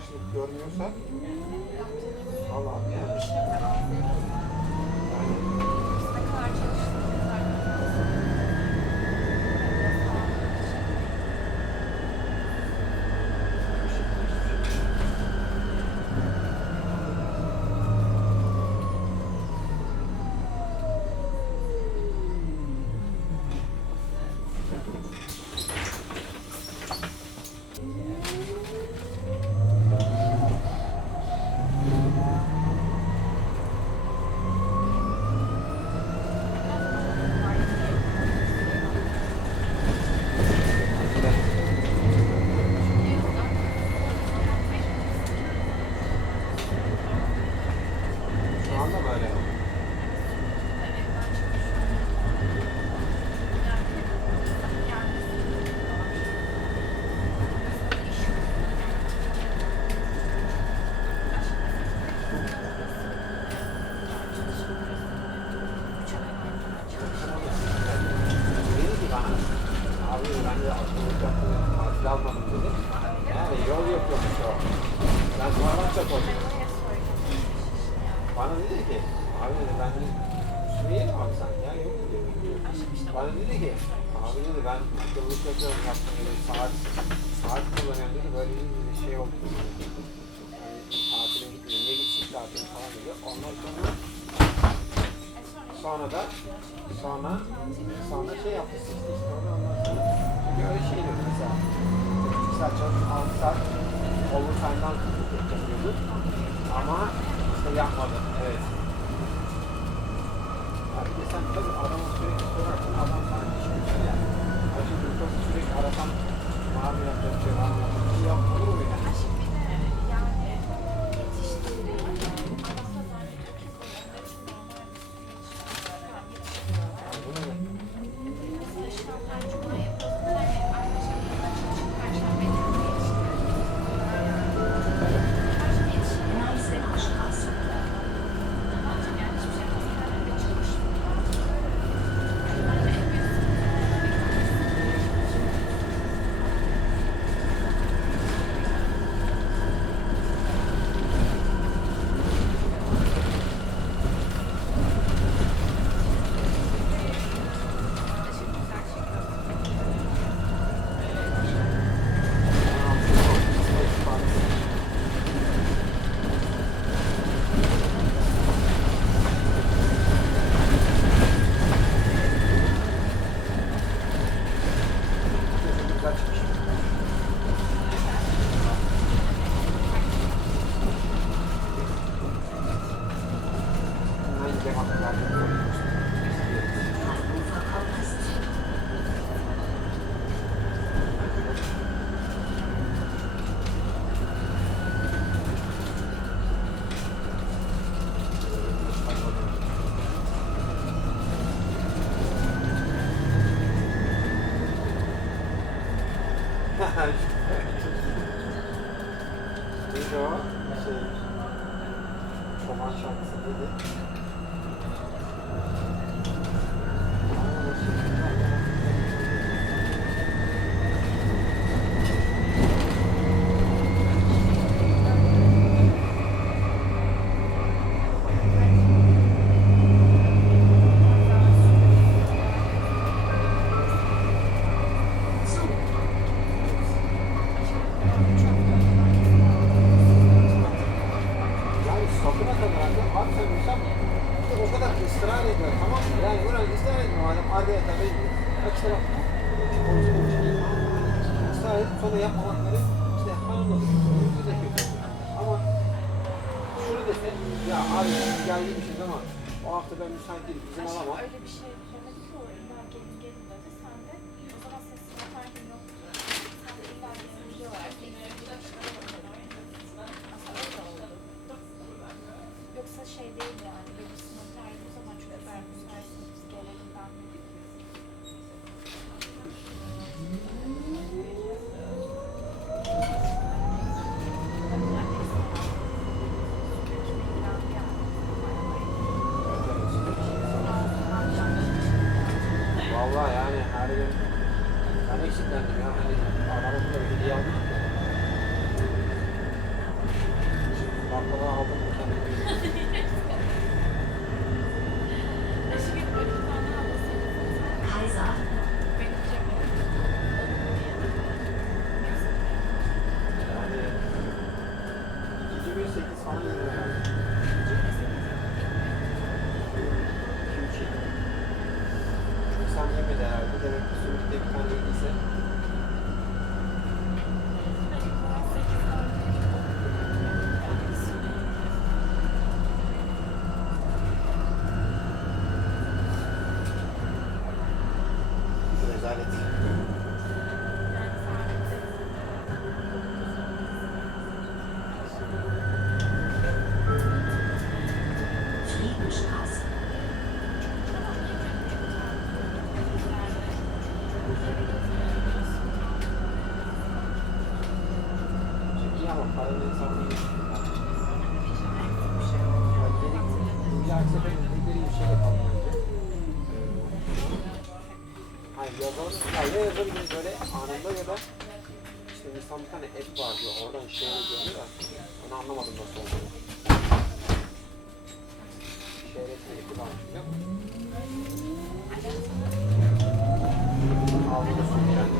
karşılık görmüyorsak Allah yani. Ne kadar çalıştığımız Şu anda böyle. Dedi ki bana, abi ben de aklımlık yaptım, tatil almadım dedi. Yani yol yapıyormuş o. Ben Arapça koydum. Bana dedi ki, abi dedi ben de Sümeyye mi abi sanki ya yok dedi. Bana dedi ki, abi dedi ben akıllık yapıyorum yaptım dedi, saat kullanıyorum dedi, böyle bir şey oldu dedi. Yani tatile gitmiyor, niye gitsin tatil falan dedi. Ondan sonra şey yaptı, sıçtı işte onu ondan sonra. Çünkü öyle şey diyor mesela, 2 saat çalışıp 6 saat overtime'dan yapıyordu. Ama işte yapmadı, evet. Abi de sen tabii adama sürekli sorarsan adam sana iş güzel yani. Acı glukoz sürekli arasan mavi yapacak bir şey var mı? Bir yap olur mu yani? Yani bu ne? Güzel çıkmış. Bundan yiyecek hakikaten. Neydi o? Çoban şarkısı dedi. Yani sapına kadar abi sen insan o kadar ısrar ediyor tamam mı? Yani ulan ısrar etmiyor madem arkaya tabi bak işte bak ısrar edip sonra yapmamakları işte hanımla önümüzü de kötü ama şunu dese ya abi biz gelmişiz ama o hafta ben müsait değilim izin alamam. Öyle bir şey demedi ki o illa gelin gelin dedi. Sen de o zaman sesin yaparken yoktu. Sen de illa gezinci olarak yoksa şey değil yani benim sınıftaydı o zaman çocuklar müsaitsiniz biz gelelim denmedik. Vallahi yani her gün ben eksiklendim ya. Hani arabamda bir hediye aldım. Baklava aldım mı kendime? Eşi gibi böyle bir tane ablasıyla Kaiser, benim cebime. Yani 2008 falan yedi herhalde. 2-3 yedi. Çünkü sen yemedi herhalde. Demek ki Sümük'te bir tane yediyse. Rezalet. Friedenstraße, İyi ama paranın hesabını yapıyorlar. Bir dahaki sefer dedikleri bir şey yapalım bence. Hayır yazalım. Ya yazabiliriz böyle anında ya da işte insan bir tane et var diyor. Oradan şey oluyor da onu anlamadım nasıl olduğunu. Şehretin eti varmış biliyor musun? Ağzını sürüyen.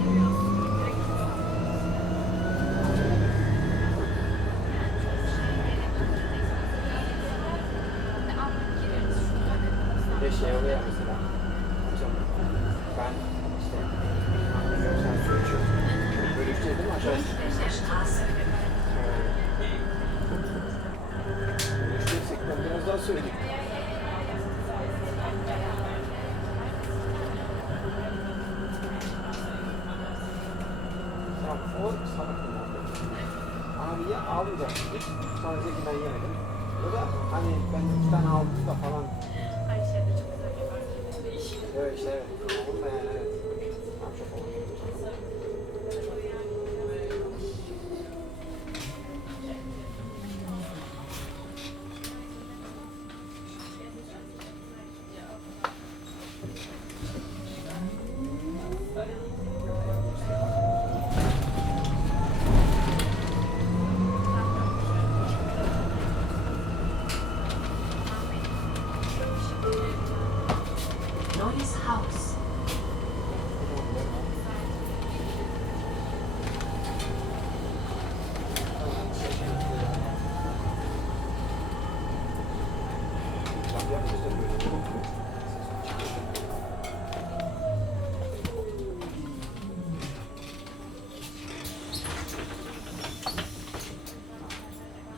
Bir de şey oluyor ya mesela. Hocam ben işte sen su içiyorsun. Böyle içeceğiz değil mi aşağıya? der Straße, Böyle içeceksek ben biraz daha söyledik. Tamam o salak bir muhabbet. Abi ya almayacaksınız. Sonra diyecek ki ben yemedim. Ya da hani ben 2 tane aldım da falan. Ayşe de çok güzel yapar. Değişik. Evet işte evet. Bunu da yani evet. Tamam çok olur. neues Haus,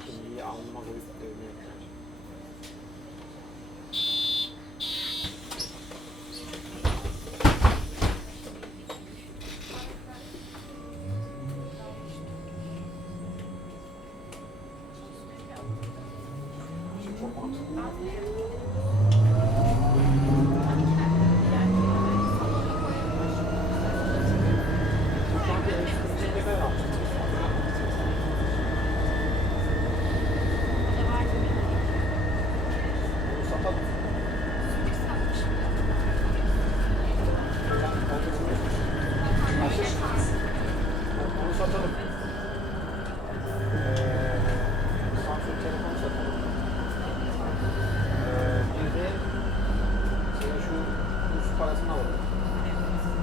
Şimdi alnıma koyup dövme yapacağım. Şimdi çok mantıklı. Şu an bir ekstra ne kadar almışsınız? Bunu satalım. Ben de bunu neue Straße, onu satalım. Samsung telefon satalım. Bir de senin şu su parasını alalım.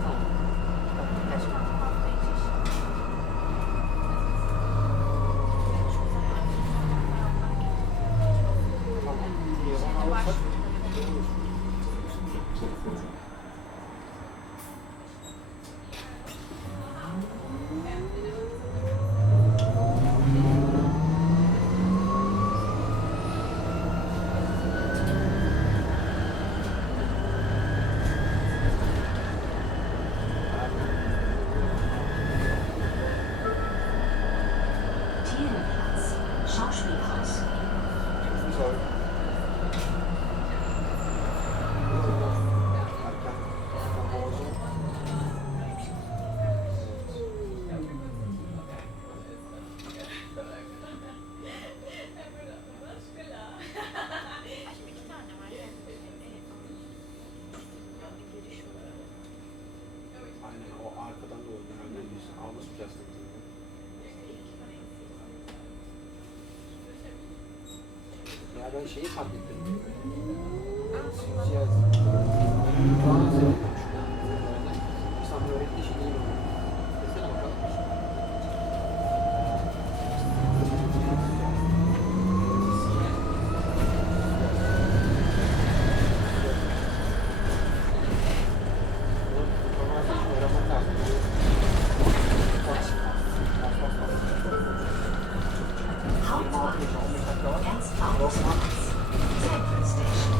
Tamam. Tamam. İyi, onu alırsak olur. Thielenplatz, Schauspielhaus, Güzel. Erken boğazım. İki tane var. Giriş oluyor. Aynen o arkadan da oldu. Önden alması plastik. ben şeyi fark ettim. Cihaz. Kulağını seviyormuş. İnsan bir öğrettiği şey değil mi? Desene bakalım. Hauptbahnhof. Ganz Bahnhofshaus. Central Station.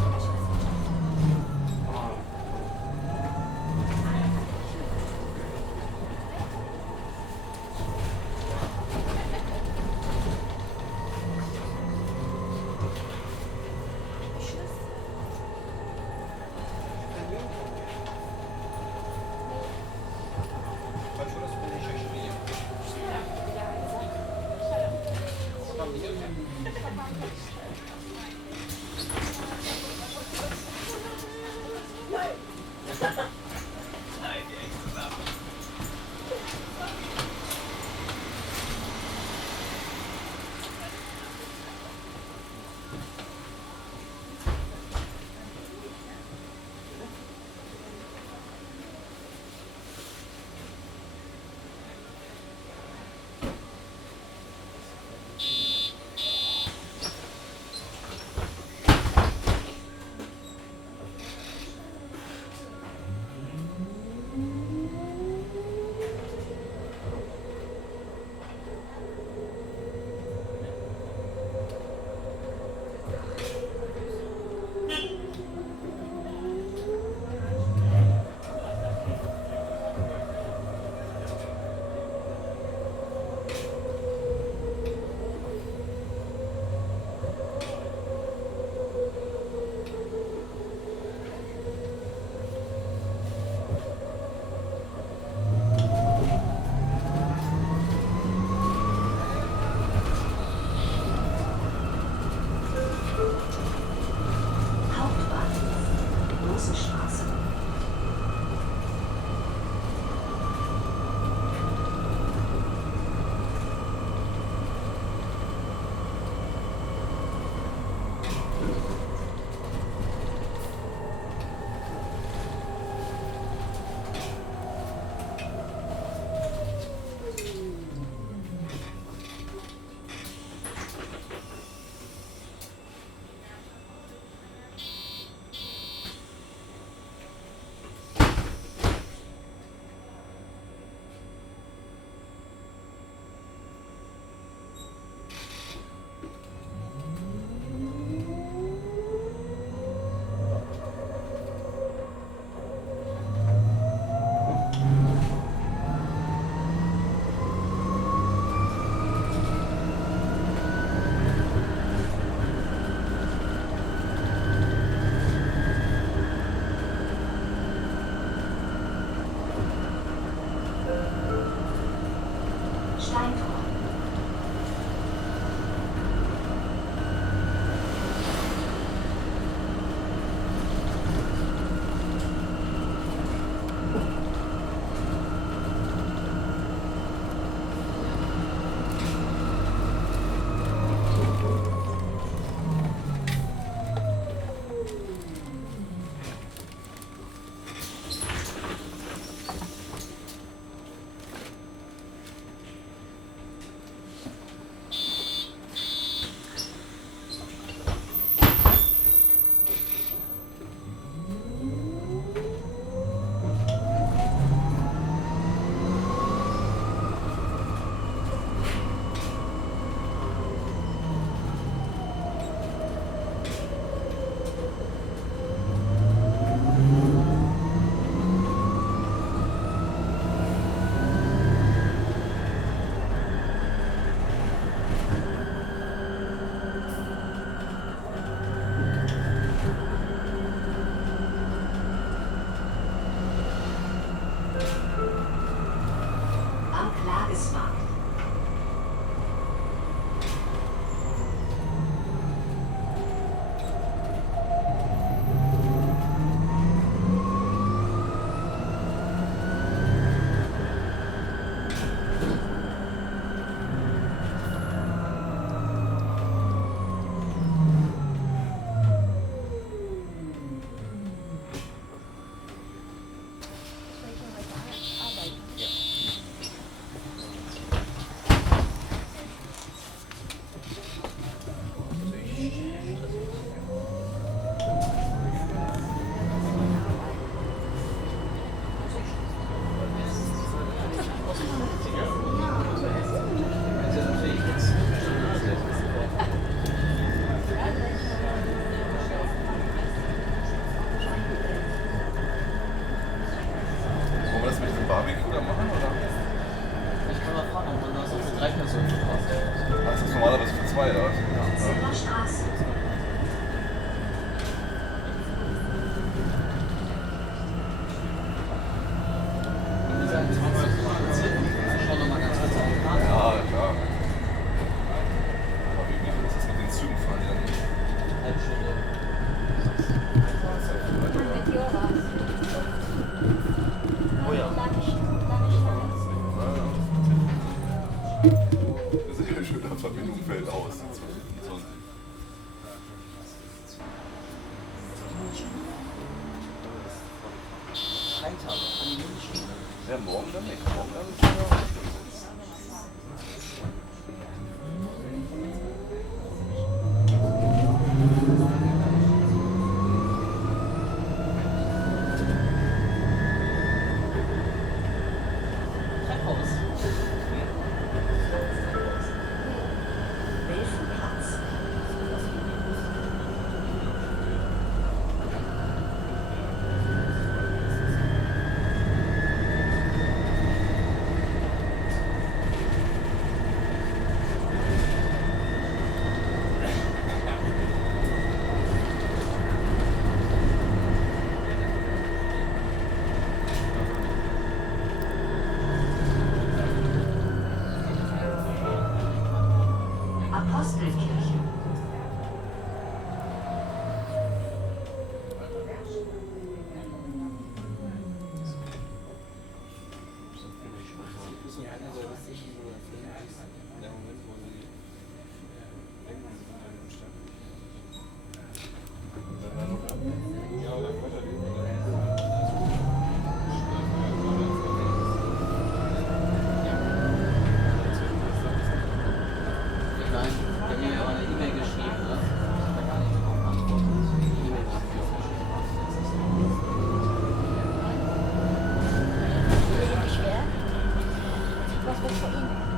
Bak şurası beni şaşırıyor. Oradan biliyor musun? Hauptbahnhof. Rosenstraße. Steintor. Am Klagesmarkt. 2 oder was? Silberstraße. Ja, klar. Aber wie ist das mit den Zügen fahren? Die dann nicht? Oh ja. Das ist ja schön, die Verbindung fällt aus. Ja, morgen dann nicht. Morgen dann ist es ja. Wilsonplatz. Apostelkirche. Was willst du von ihm?